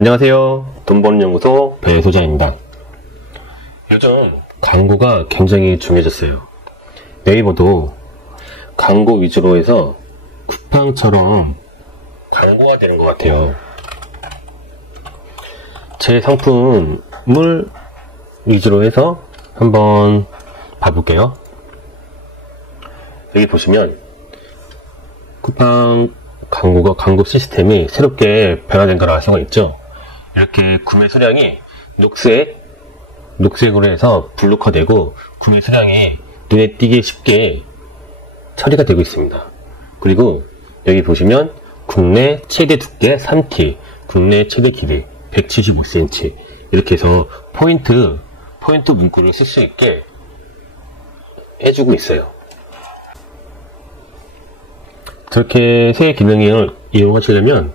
안녕하세요. 돈버는 연구소 배소장입니다. 요즘 광고가 굉장히 중요해졌어요. 네이버도 광고 위주로 해서 쿠팡처럼 광고가 되는 것 같아요. 제 상품을 위주로 해서 한번 봐볼게요. 여기 보시면 쿠팡 광고 시스템이 새롭게 변화된 걸 알 수가 있죠. 이렇게 구매 수량이 녹색으로 해서 블루화되고 구매 수량이 눈에 띄기 쉽게 처리가 되고 있습니다. 그리고 여기 보시면 국내 최대 두께 3T, 국내 최대 길이 175cm 이렇게 해서 포인트 문구를 쓸 수 있게 해주고 있어요. 저렇게 새 기능을 이용하시려면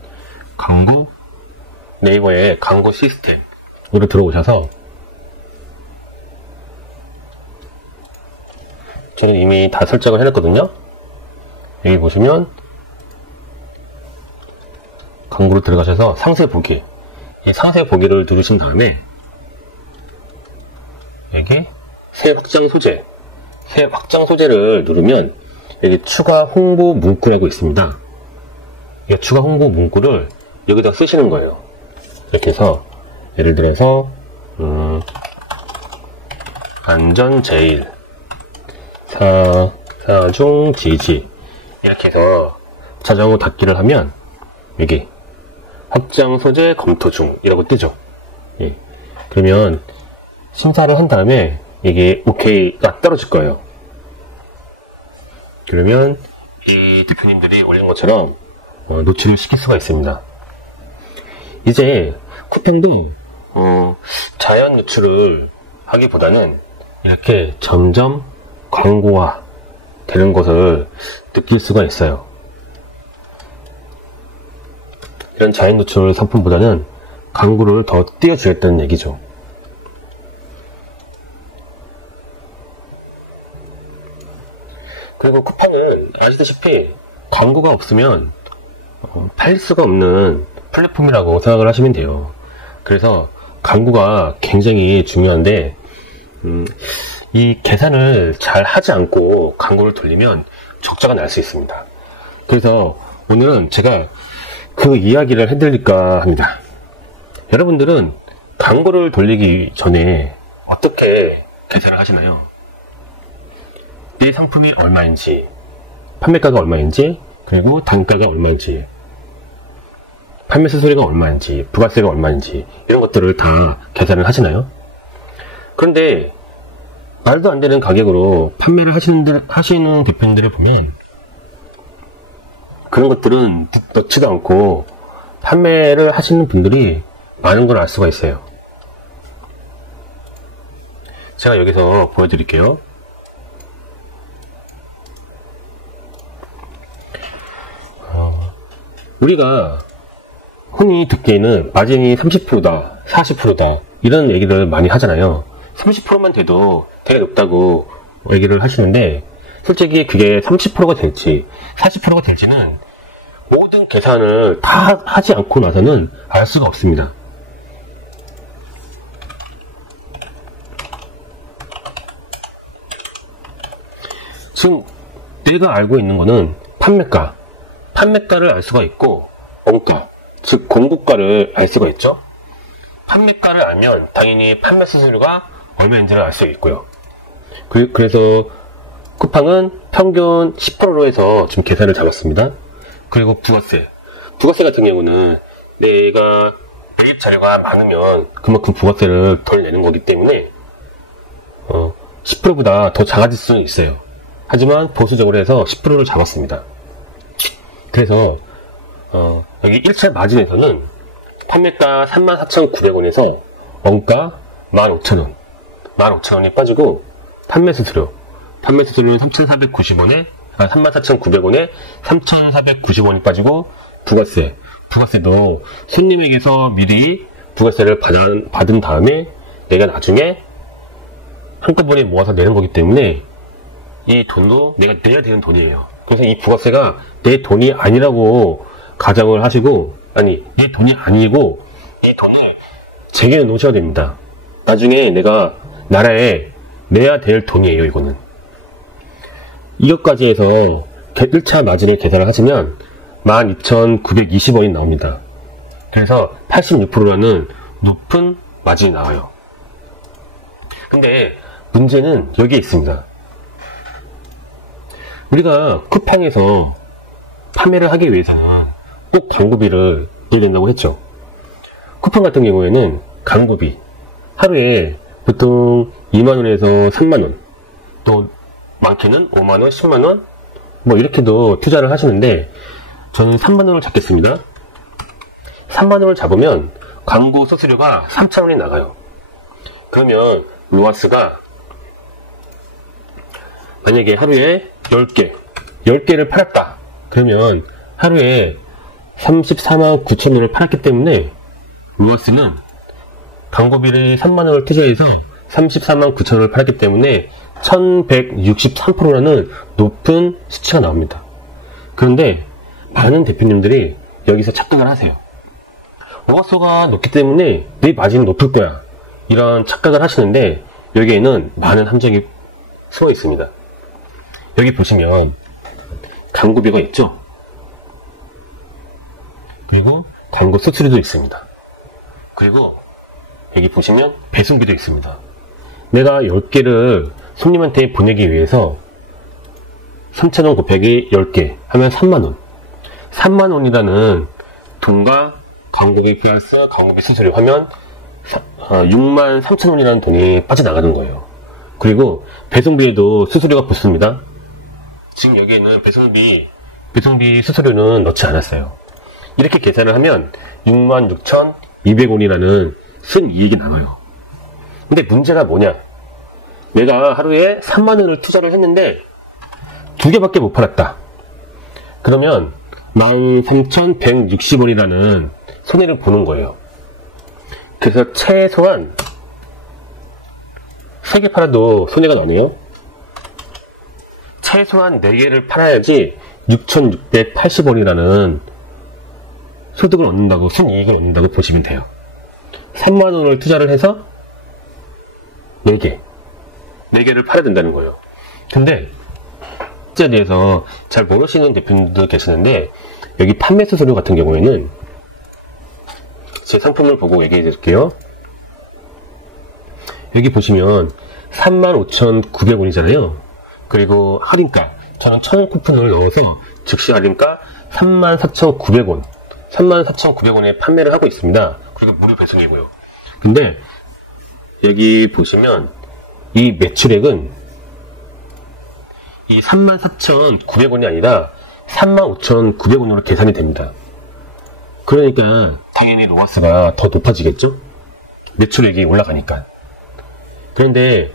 네이버의 광고 시스템으로 들어오셔서 저는 이미 다 설정을 해놨거든요. 여기 보시면 광고로 들어가셔서 상세 보기, 이 상세 보기를 누르신 다음에 여기 새 확장 소재를 누르면 여기 추가 홍보 문구라고 있습니다. 이 추가 홍보 문구를 여기다 쓰시는 거예요. 이렇게 해서 예를 들어서 안전 제일, 사중 지지 이렇게 해서 자동 닫기를 하면 여기 확장 소재 검토 중이라고 뜨죠. 예. 그러면 심사를 한 다음에 이게 OK가 떨어질 거예요. 그러면 이 대표님들이 올린 것처럼 노출을 시킬 수가 있습니다. 이제 쿠팡도 자연 노출을 하기보다는 이렇게 점점 광고화 되는 것을 느낄 수가 있어요. 이런 자연 노출 상품보다는 광고를 더 띄워주겠다는 얘기죠. 그리고 쿠팡은 아시다시피 광고가 없으면 팔릴 수가 없는 플랫폼이라고 생각을 하시면 돼요. 그래서 광고가 굉장히 중요한데 이 계산을 잘 하지 않고 광고를 돌리면 적자가 날 수 있습니다. 그래서 오늘은 제가 그 이야기를 해드릴까 합니다. 여러분들은 광고를 돌리기 전에 어떻게 계산을 하시나요? 이 상품이 얼마인지, 판매가가 얼마인지, 그리고 단가가 얼마인지, 판매 수수료가 얼마인지, 부가세가 얼마인지 이런 것들을 다 계산을 하시나요? 그런데 말도 안 되는 가격으로 판매를 하시는 대표님들을 보면 그런 것들은 넣지도 않고 판매를 하시는 분들이 많은 걸 알 수가 있어요. 제가 여기서 보여드릴게요. 우리가 흔히 듣기에는 마진이 30%다, 40%다 이런 얘기를 많이 하잖아요. 30%만 돼도 되게 높다고 얘기를 하시는데 솔직히 그게 30%가 될지 40%가 될지는 모든 계산을 다 하지 않고 나서는 알 수가 없습니다. 지금 내가 알고 있는 거는 판매가를 알 수가 있고 원가, 즉 공고가를 알 수가 있죠. 판매가를 알면 당연히 판매 수수료가 얼마인지를 알 수 있고요. 그래서 쿠팡은 평균 10%로 해서 지금 계산을 잡았습니다. 그리고 부가세 같은 경우는 내가 매입 자료가 많으면 그만큼 부가세를 덜 내는 거기 때문에 10%보다 더 작아질 수는 있어요. 하지만 보수적으로 해서 10%를 잡았습니다. 그래서 여기 1차 마진에서는 판매가 34,900원에서 원가 15,000원 15,000원이 빠지고 판매 수수료는 3,490원에 34,900원에 3,490원이 빠지고 부가세도 손님에게서 미리 부가세를 받은 다음에 내가 나중에 한꺼번에 모아서 내는 거기 때문에 이 돈도 내가 내야 되는 돈이에요. 그래서 이 부가세가 내 돈이 아니라고 가정을 하시고, 아니, 내 돈이 아니고 이 돈을 제게 놓으셔야 됩니다. 나중에 내가 나라에 내야 될 돈이에요, 이거는. 이것까지 해서 1차 마진을 계산을 하시면 12,920원이 나옵니다. 그래서 86%라는 높은 마진이 나와요. 근데 문제는 여기에 있습니다. 우리가 쿠팡에서 판매를 하기 위해서는 꼭 광고비를 내야 된다고 했죠. 쿠팡 같은 경우에는 광고비 하루에 보통 2만원에서 3만원, 또 많게는 5만원, 10만원 뭐 이렇게도 투자를 하시는데, 저는 3만원을 잡겠습니다. 3만원을 잡으면 광고 수수료가 3,000원이 나가요. 그러면 로아스가 만약에 하루에 10개를 팔았다. 그러면 하루에 34만 9천원을 팔았기 때문에 로아스는 광고비를 3만원을 투자해서 34만 9천원을 팔았기 때문에 1163%라는 높은 수치가 나옵니다. 그런데 많은 대표님들이 여기서 착각을 하세요. 로아스가 높기 때문에 내 마진이 높을 거야, 이런 착각을 하시는데 여기에는 많은 함정이 숨어 있습니다. 여기 보시면 광고비가 있죠. 그리고 광고 수수료도 있습니다. 그리고 여기 보시면 배송비도 있습니다. 내가 10개를 손님한테 보내기 위해서 3,000원 곱하기 10개 하면 3만원. 3만원이라는 돈과 광고비 플러스 광고비 수수료 하면 6만 3천원이라는 돈이 빠져나가는 거예요. 그리고 배송비에도 수수료가 붙습니다. 지금 여기에는 배송비 수수료는 넣지 않았어요. 이렇게 계산을 하면 66,200원이라는 순이익이 나와요. 근데 문제가 뭐냐? 내가 하루에 3만원을 투자를 했는데 2개밖에 못 팔았다. 그러면 13,160원이라는 손해를 보는 거예요. 그래서 최소한 3개 팔아도 손해가 나네요. 최소한 4개를 팔아야지 6,680원이라는 소득을 얻는다고, 순이익을 얻는다고 보시면 돼요. 3만원을 투자를 해서 4개를 팔아야 된다는 거예요. 근데 에 대해서 잘 모르시는 대표님도 계시는데, 여기 판매 수수료 같은 경우에는 제 상품을 보고 얘기해 드릴게요. 여기 보시면 35,900원이잖아요. 그리고 할인가, 저는 1,000원 쿠폰을 넣어서 즉시 할인가 34,900원, 34,900원에 판매를 하고 있습니다. 그리고 무료 배송이고요. 근데 여기 보시면 이 매출액은 이 34,900원이 아니라 35,900원으로 계산이 됩니다. 그러니까 당연히 로아스가 더 높아지겠죠? 매출액이 올라가니까. 그런데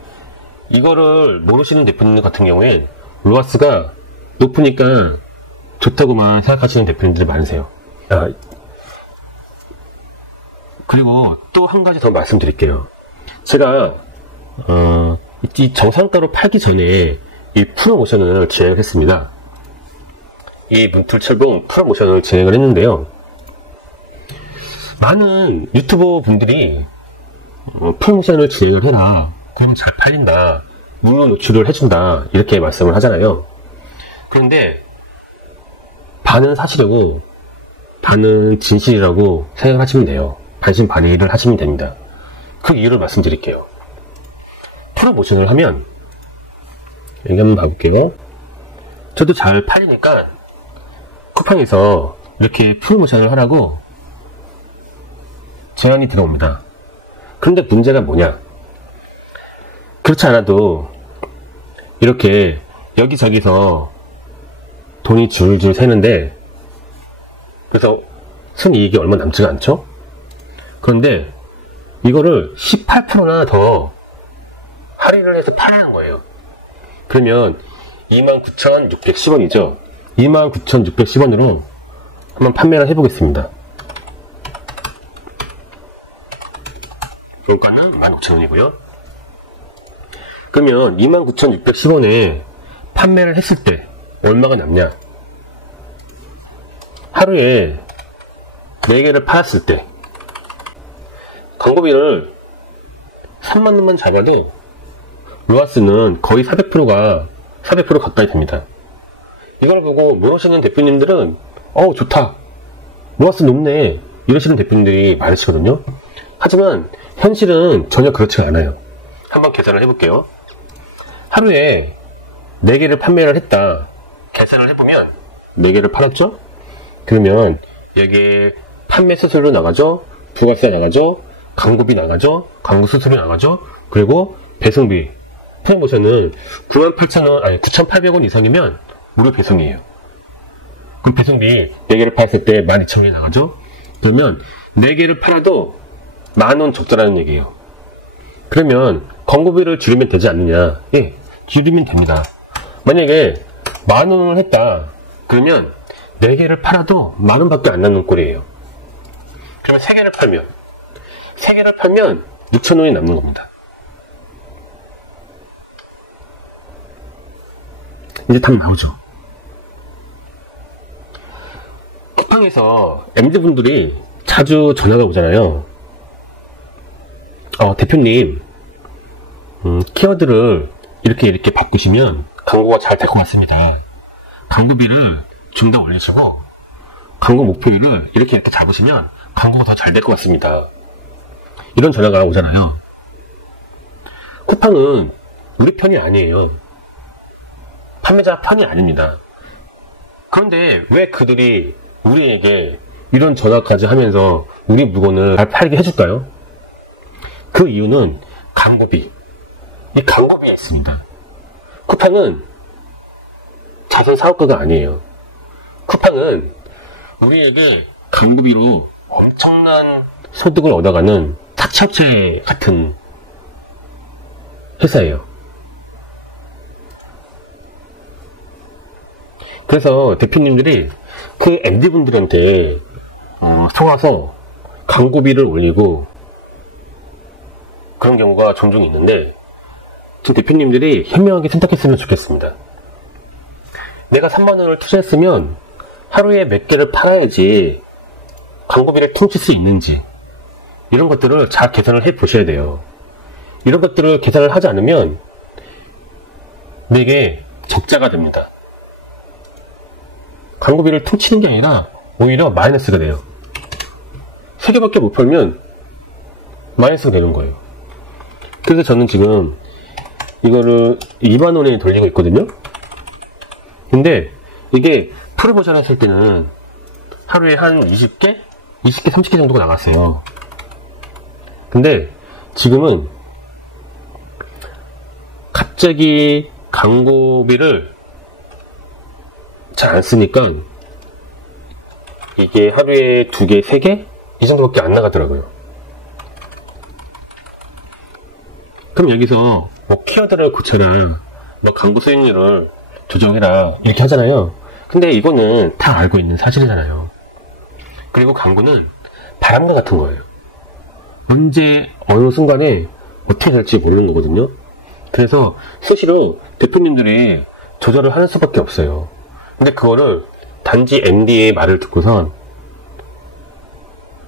이거를 모르시는 대표님 같은 경우엔 로아스가 높으니까 좋다고만 생각하시는 대표님들이 많으세요. 그리고 또 한 가지 더 말씀드릴게요. 제가 이 정상가로 팔기 전에 이 프로모션을 진행을 했습니다. 이 문틀철봉 프로모션을 진행을 했는데요. 많은 유튜버 분들이 프로모션을 진행을 해라, 그럼 잘 팔린다, 무료 노출을 해준다, 이렇게 말씀을 하잖아요. 그런데 반은 사실이고 반은 진실이라고 생각을 하시면 돼요. 반신반의를 하시면 됩니다. 그 이유를 말씀드릴게요. 프로모션을 하면, 여기 한번 봐볼게요. 저도 잘 팔리니까 쿠팡에서 이렇게 프로모션을 하라고 제안이 들어옵니다. 그런데 문제가 뭐냐? 그렇지 않아도 이렇게 여기저기서 돈이 줄줄 새는데, 그래서 순이익이 얼마 남지가 않죠? 그런데 이거를 18%나 더 할인을 해서 파는 거예요. 그러면 29,610원이죠. 29,610원으로 한번 판매를 해보겠습니다. 원가는 15,000원이고요. 그러면 29,610원에 판매를 했을 때 얼마가 남냐? 하루에 4개를 팔았을 때 광고비를 3만원만 잡아도 로아스는 거의 400% 가까이 됩니다. 이걸 보고 모르시는 대표님들은 좋다, 로아스 높네, 이러시는 대표님들이 많으시거든요. 하지만 현실은 전혀 그렇지가 않아요. 한번 계산을 해볼게요. 하루에 4개를 판매를 했다. 계산을 해보면 4개를 팔았죠? 그러면 여기에 판매 수수료 나가죠? 부가세 나가죠? 광고비 나가죠? 광고 수수료 나가죠? 그리고 배송비. 프로모션은 9,800원 이상이면 무료 배송이에요. 그럼 배송비 4개를 팔았을 때 12,000원이 나가죠? 그러면 4개를 팔아도 10,000원 적자라는 얘기예요. 그러면 광고비를 줄이면 되지 않느냐? 예, 줄이면 됩니다. 만약에 10,000원을 했다. 그러면 4개를 팔아도 10,000원 밖에 안 남는 꼴이에요. 그러면 3개를 팔면 6,000원이 남는 겁니다. 이제 답 나오죠. 쿠팡에서 MD분들이 자주 전화가 오잖아요. 대표님, 키워드를 이렇게 바꾸시면 광고가 잘 될 것 같습니다. 광고비를 좀 더 올리시고 광고 목표율을 이렇게 잡으시면 광고가 더 잘 될 것 같습니다. 이런 전화가 오잖아요. 쿠팡은 우리 편이 아니에요. 판매자 편이 아닙니다. 그런데 왜 그들이 우리에게 이런 전화까지 하면서 우리 물건을 잘 팔게 해줄까요? 그 이유는 광고비. 이 광고비에 있습니다. 쿠팡은 자선 사업가가 아니에요. 쿠팡은 우리에게 광고비로 엄청난 소득을 얻어가는 사채업체 같은 회사예요. 그래서 대표님들이 그 MD분들한테 속아서 광고비를 올리고 그런 경우가 종종 있는데, 저 대표님들이 현명하게 선택했으면 좋겠습니다. 내가 3만원을 투자했으면 하루에 몇 개를 팔아야지 광고비를 퉁칠 수 있는지, 이런 것들을 잘 계산을 해 보셔야 돼요. 이런 것들을 계산을 하지 않으면 내게 적자가 됩니다. 광고비를 퉁치는 게 아니라 오히려 마이너스가 돼요. 3개밖에 못 팔면 마이너스가 되는 거예요. 그래서 저는 지금 이거를 2만원에 돌리고 있거든요. 근데 이게 프로모션 했을 때는 하루에 한 20개, 30개 정도가 나갔어요. 근데 지금은 갑자기 광고비를 잘 안 쓰니까 이게 하루에 2개, 3개? 이 정도밖에 안 나가더라고요. 그럼 여기서 키워드를 고쳐라, 광고 수익률을 조정해라, 이렇게 하잖아요. 근데 이거는 다 알고 있는 사실이잖아요. 그리고 광고는 바람과 같은 거예요. 언제 어느 순간에 어떻게 될지 모르는 거거든요. 그래서 수시로 대표님들이 조절을 하는 수밖에 없어요. 근데 그거를 단지 MD의 말을 듣고선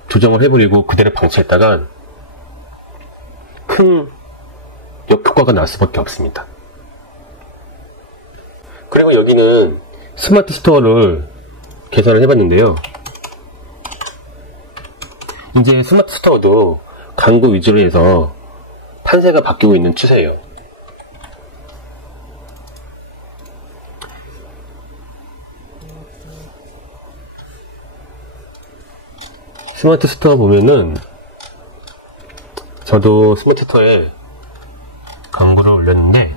조정을 해버리고 그대로 방치했다가 큰 역효과가 날 수밖에 없습니다. 그리고 여기는 스마트 스토어를 계산을 해봤는데요. 이제 스마트 스토어도 광고 위주로 해서 판세가 바뀌고 있는 추세예요. 스마트 스토어 보면은, 저도 스마트 스토어에 광고를 올렸는데,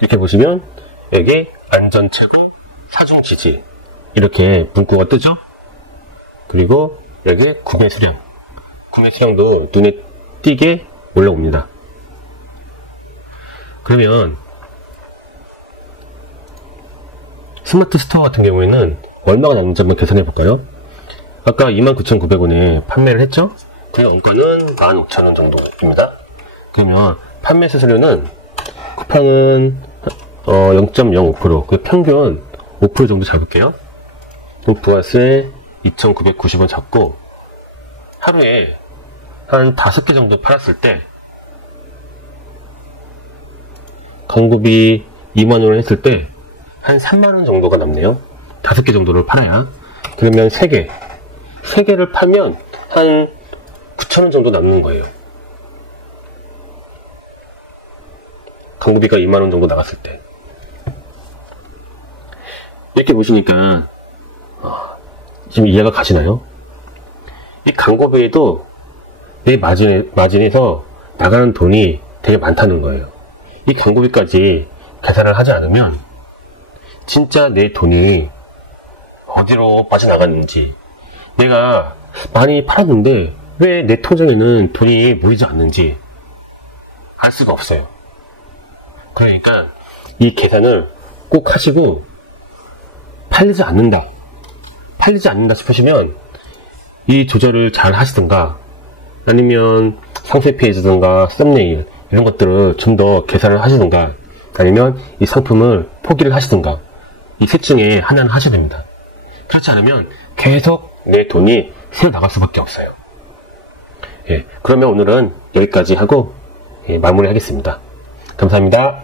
이렇게 보시면 여기 안전 최고, 사중 지지, 이렇게 문구가 뜨죠. 그리고 여기 구매 수량도 눈에 띄게 올라옵니다. 그러면 스마트 스토어 같은 경우에는 얼마가 남는지 한번 계산해 볼까요? 아까 29,900원에 판매를 했죠? 그리고 원가는 15,000원 정도입니다. 그러면 판매 수수료는 쿠팡은 0.05%, 그 평균 5% 정도 잡을게요. 그럼 부가세 2,990원 잡고, 하루에 한 5개 정도 팔았을 때, 광고비 2만원을 했을 때, 한 3만원 정도가 남네요. 5개 정도를 팔아야. 그러면 3개를 팔면 한 9,000원 정도 남는 거예요. 광고비가 2만원 정도 나갔을 때. 이렇게 보시니까 지금 이해가 가시나요? 이 광고비에도 내 마진에서 나가는 돈이 되게 많다는 거예요. 이 광고비까지 계산을 하지 않으면 진짜 내 돈이 어디로 빠져나갔는지, 내가 많이 팔았는데 왜 내 통장에는 돈이 모이지 않는지 알 수가 없어요. 그러니까 이 계산을 꼭 하시고, 팔리지 않는다 싶으시면 이 조절을 잘 하시든가, 아니면 상세 페이지든가 썸네일 이런 것들을 좀 더 계산을 하시든가, 아니면 이 상품을 포기를 하시든가, 이 셋 중에 하나는 하셔야 됩니다. 그렇지 않으면 계속 내 돈이 새어 나갈 수밖에 없어요. 예, 그러면 오늘은 여기까지 하고 마무리 하겠습니다. 감사합니다.